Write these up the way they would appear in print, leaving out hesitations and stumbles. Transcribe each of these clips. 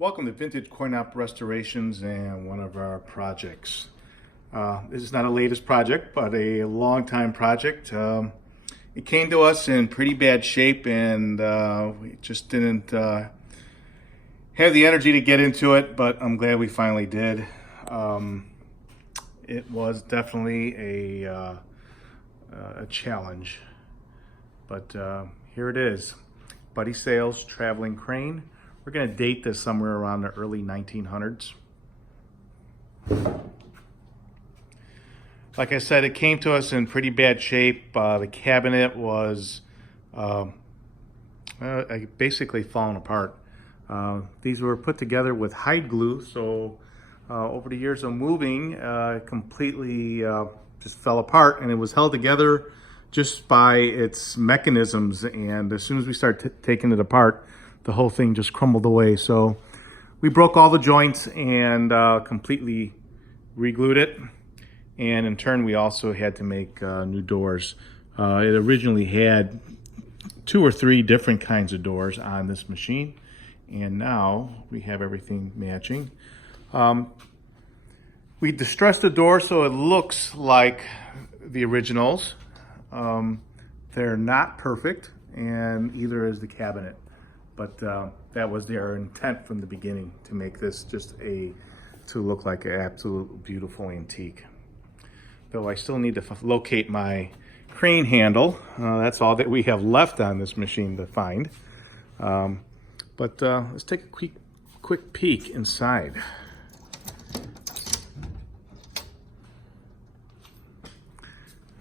Welcome to Vintage Coin Op Restorations and one of our projects. This is not a latest project, but a long time project. It came to us in pretty bad shape and we just didn't have the energy to get into it, but I'm glad we finally did. It was definitely a challenge, but here it is. Buddy Sales Traveling Crane. We're going to date this somewhere around the early 1900s. Like I said, it came to us in pretty bad shape. The cabinet was basically falling apart. These were put together with hide glue, so over the years of moving, it completely just fell apart, and it was held together just by its mechanisms. And as soon as we start taking it apart, the whole thing just crumbled away. So we broke all the joints and completely re-glued it. And in turn, we also had to make new doors. It originally had 2 or 3 different kinds of doors on this machine. And now we have everything matching. We distressed the door so it looks like the originals. They're not perfect, and either is the cabinet. But that was their intent from the beginning, to make this to look like an absolute beautiful antique. Though I still need to locate my crane handle. That's all that we have left on this machine to find. But let's take a quick peek inside.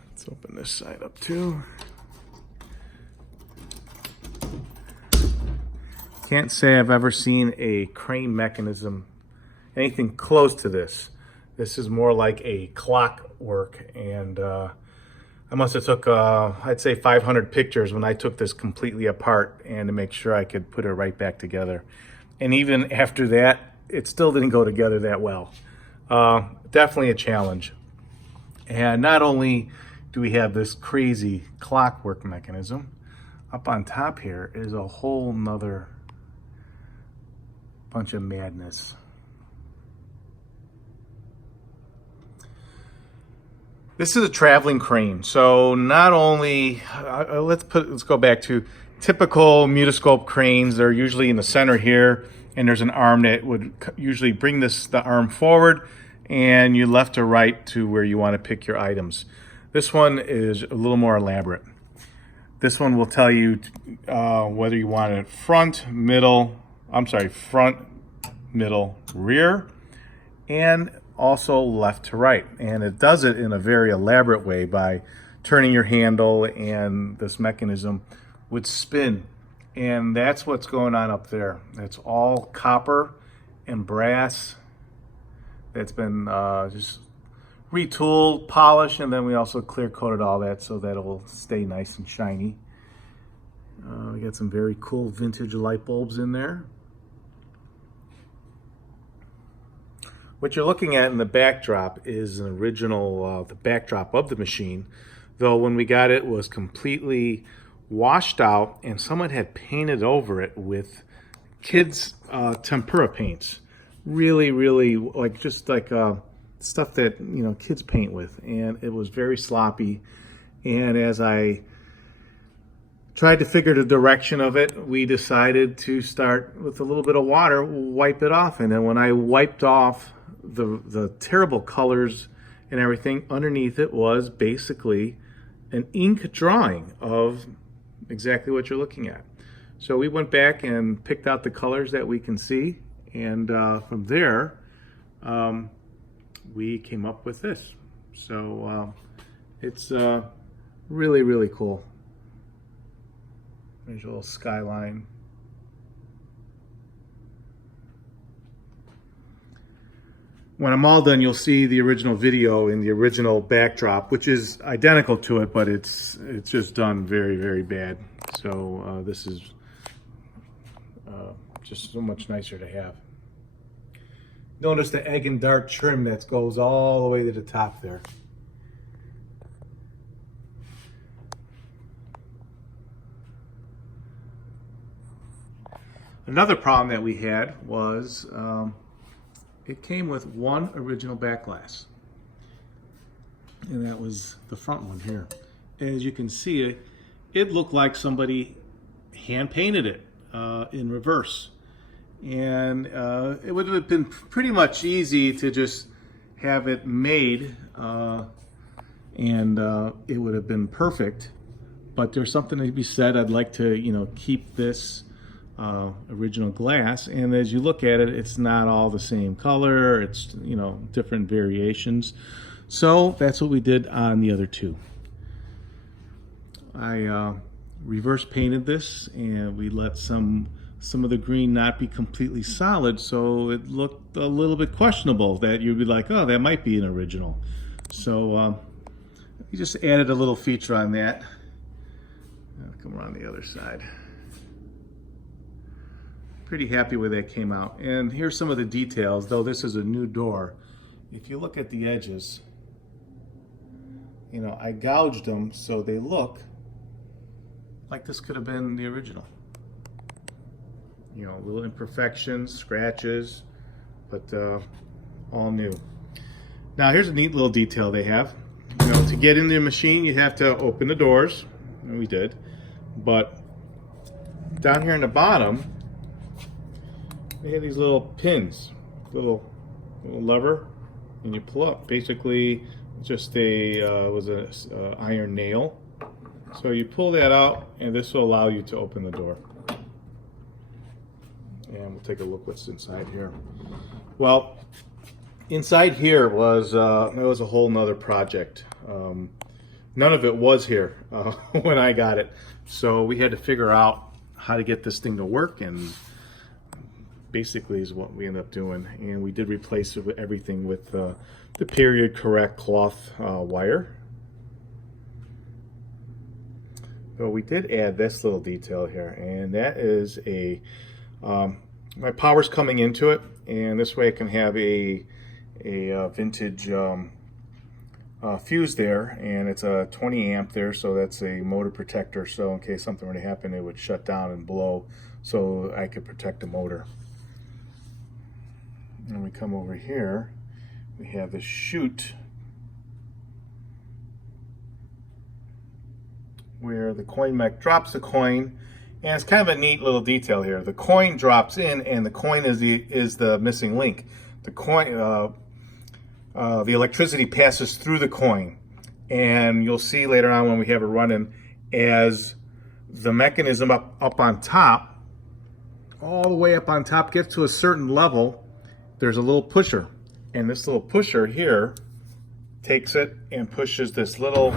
Let's open this side up too. Can't say I've ever seen a crane mechanism anything close to this. This is more like a clockwork, and I must have took I'd say 500 pictures when I took this completely apart and to make sure I could put it right back together. And even after that, it still didn't go together that well. Definitely a challenge. And not only do we have this crazy clockwork mechanism, up on top here is a whole nother bunch of madness. This is a traveling crane. So not only, let's go back to typical Mutoscope cranes. They're usually in the center here, and there's an arm that would usually bring the arm forward, and you left or right to where you want to pick your items. This one is a little more elaborate. This one will tell you whether you want it front, middle, rear, and also left to right. And it does it in a very elaborate way by turning your handle, and this mechanism would spin. And that's what's going on up there. It's all copper and brass that's been just retooled, polished, and then we also clear coated all that so that it will stay nice and shiny. We got some very cool vintage light bulbs in there. What you're looking at in the backdrop is an original, the backdrop of the machine, though when we got it, it was completely washed out, and someone had painted over it with kids' tempera paints. Really, really, just like stuff that, you know, kids paint with, and it was very sloppy. And as I tried to figure the direction of it, we decided to start with a little bit of water, wipe it off. And then when I wiped off the terrible colors and everything, underneath it was basically an ink drawing of exactly what you're looking at. So we went back and picked out the colors that we can see, and from there we came up with this. So it's really, really cool. There's a little skyline. When I'm all done, you'll see the original video in the original backdrop, which is identical to it, but it's just done very, very bad. So this is just so much nicer to have. Notice the egg and dart trim that goes all the way to the top there. Another problem that we had was it came with one original back glass, and that was the front one here. As you can see, it looked like somebody hand painted it in reverse, and it would have been pretty much easy to just have it made and it would have been perfect. But there's something to be said. I'd like to, keep this original glass, and as you look at it, it's not all the same color. It's different variations. So that's what we did on the other two. I reverse painted this, and we let some of the green not be completely solid, so it looked a little bit questionable. That you'd be like, oh, that might be an original. So we just added a little feature on that. I'll come around the other side. Pretty happy where that came out. And here's some of the details, though this is a new door. If you look at the edges, I gouged them so they look like this could have been the original. Little imperfections, scratches, but all new. Now here's a neat little detail they have. To get in the machine, you have to open the doors, and we did. But down here in the bottom, they have these little pins, little lever, and you pull up. Basically, just was a iron nail. So you pull that out, and this will allow you to open the door. And we'll take a look what's inside here. Well, inside here was a whole nother project. None of it was here when I got it, so we had to figure out how to get this thing to work, and basically is what we ended up doing. And we did replace everything with the period correct cloth wire. So we did add this little detail here, and that is my power's coming into it, and this way I can have a vintage fuse there, and it's a 20 amp there, so that's a motor protector, so in case something were to happen it would shut down and blow, so I could protect the motor. And we come over here, we have the chute where the coin mech drops the coin, and it's kind of a neat little detail here. The coin drops in, and the coin is the missing link. The coin, the electricity passes through the coin, and you'll see later on when we have it running, as the mechanism up on top, all the way up on top, gets to a certain level, there's a little pusher, and this little pusher here takes it and pushes that little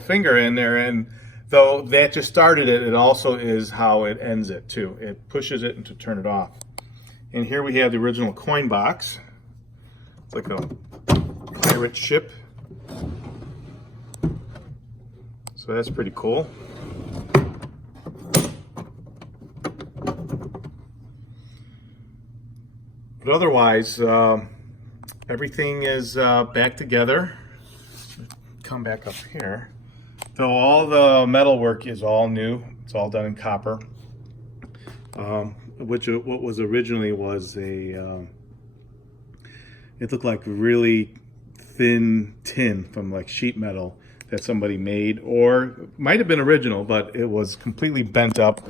finger in there, and though that just started it, it also is how it ends it too. It pushes it and to turn it off. And here we have the original coin box. It's like a pirate ship. So that's pretty cool. But otherwise, everything is back together. Come back up here. So all the metal work is all new. It's all done in copper. What was originally was it looked like really thin tin from like sheet metal that somebody made, or might have been original, but it was completely bent up,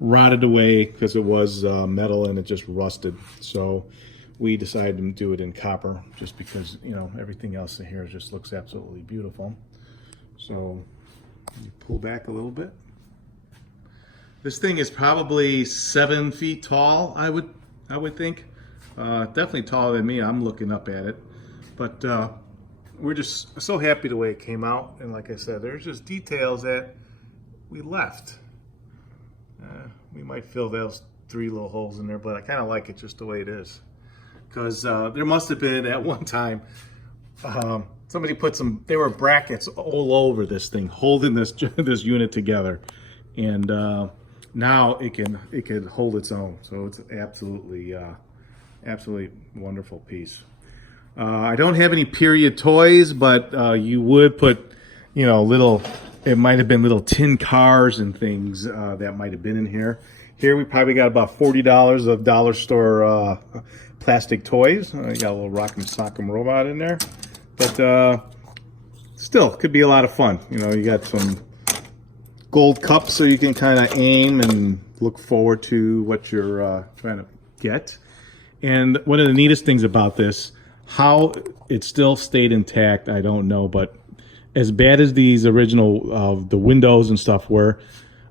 rotted away because it was metal and it just rusted. So we decided to do it in copper just because, everything else in here just looks absolutely beautiful. So you pull back a little bit. This thing is probably 7 feet tall, I would think. Definitely taller than me. I'm looking up at it. But we're just so happy the way it came out. And like I said, there's just details that we left. We might fill those 3 little holes in there, but I kind of like it just the way it is. Because there must have been at one time somebody put there were brackets all over this thing holding this unit together, and now it can hold its own. So it's absolutely wonderful piece. I don't have any period toys, but you would put little it might have been little tin cars and things that might have been in here. Here we probably got about $40 of dollar store plastic toys. You got a little Rock'em Sock'em robot in there. But still, could be a lot of fun. You know, you got some gold cups so you can kind of aim and look forward to what you're trying to get. And one of the neatest things about this, how it still stayed intact, I don't know, but as bad as these original, the windows and stuff were,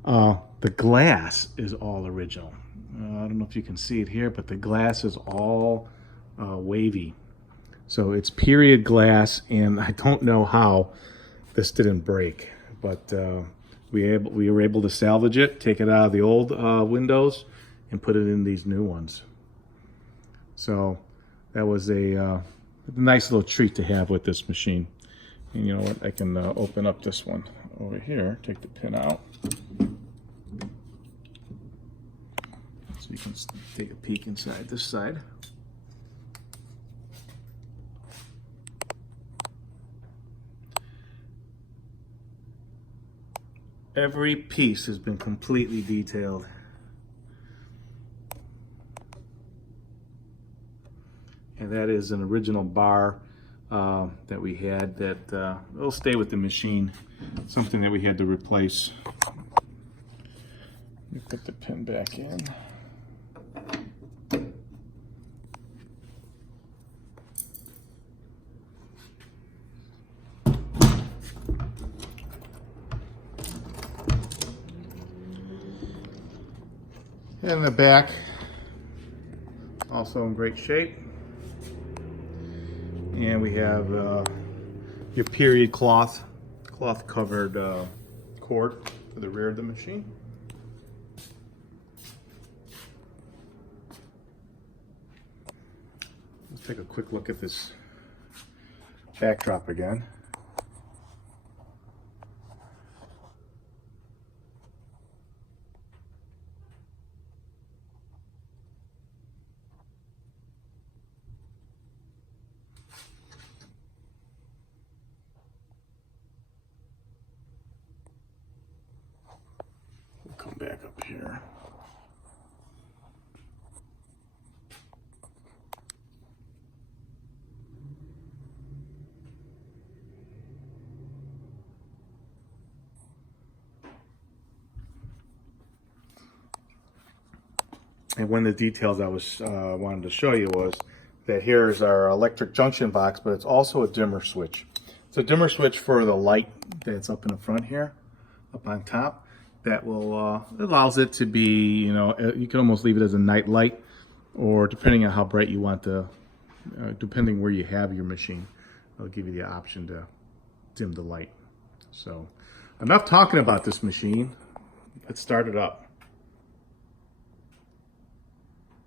the glass is all original. I don't know if you can see it here, but the glass is all wavy. So it's period glass, and I don't know how this didn't break, but we were able to salvage it, take it out of the old windows, and put it in these new ones. So that was a nice little treat to have with this machine. And you know what? I can open up this one over here, take the pin out, so you can take a peek inside this side. Every piece has been completely detailed. And that is an original bar that we had that will stay with the machine. Something that we had to replace. Let me put the pin back in. And the back, also in great shape. And we have your period cloth covered cord for the rear of the machine. Let's take a quick look at this backdrop again. Come back up here. And one of the details I was wanted to show you was that here is our electric junction box, but it's also a dimmer switch. It's a dimmer switch for the light that's up in the front here, up on top. That will allows it to be, you know, you can almost leave it as a night light, or depending on how bright you want the, depending where you have your machine, it'll give you the option to dim the light. So enough talking about this machine. Let's start it up.